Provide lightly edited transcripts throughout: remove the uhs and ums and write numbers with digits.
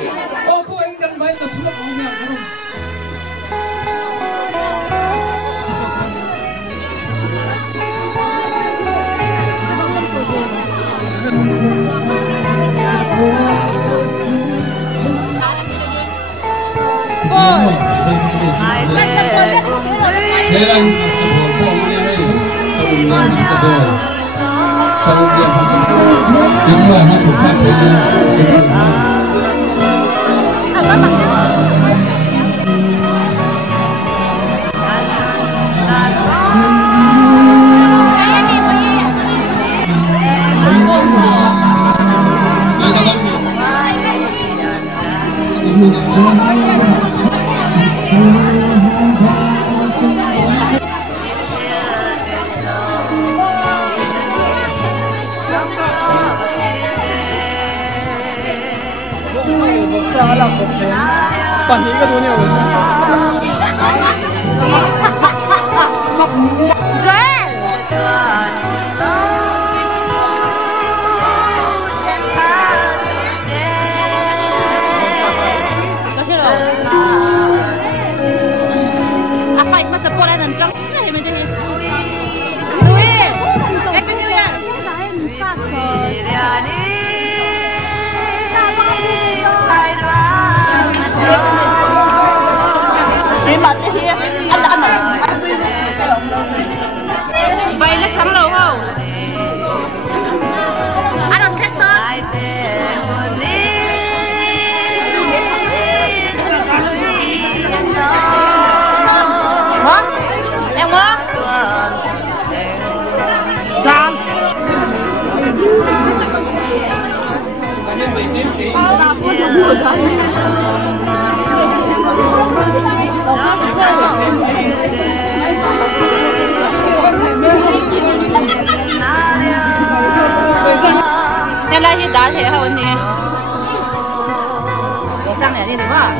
各位跟来的除了朋友们，活动。bạn nghĩ cái đuôi nhiều rồi vậy là thắng lâu không? Anh không thích tôi. Hả? Em hả? Thằng. Nhân đây hiện tại thì hơn nè. Sang này đi được không?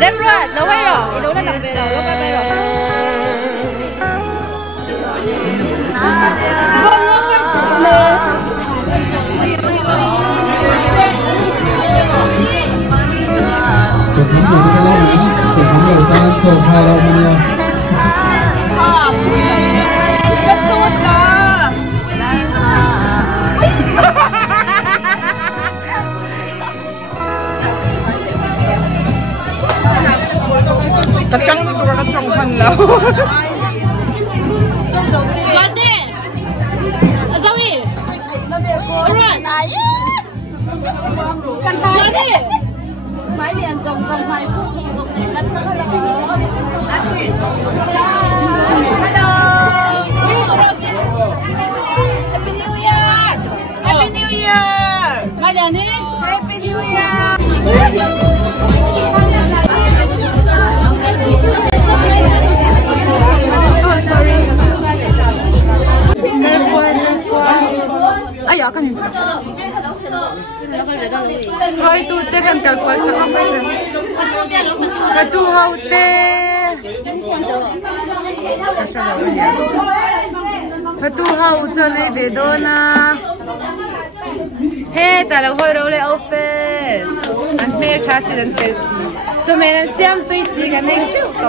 Đem rồi, nấu hay rồi, đi nấu đã làm về rồi, nấu cái về rồi. Chụp những điều cái đó là chụp những điều ta chụp hai đâu nha. Rất tốt đó. Kacang itu kan kacang panlau. Jadi, Azawi, alright. Jadi, mấy liền trồng hai phút trồng đến đất nữa là hello. Happy New Year. Happy New Year. Mai liền đi. Happy New Year. Ay, akan ini. Kau itu teh kan kalkual sama apa? Kau haute. Kau haute le bedona. Hey, tahu hoi role offer. Antmer chasi dan felsi. So meron siam tu isi kan naik juga.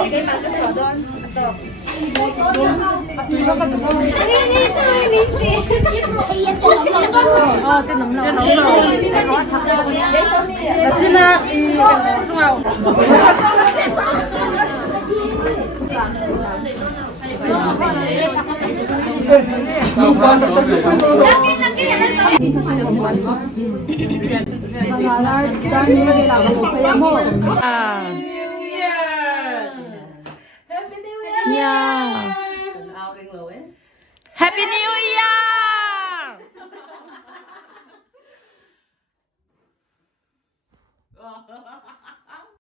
Happy New Year.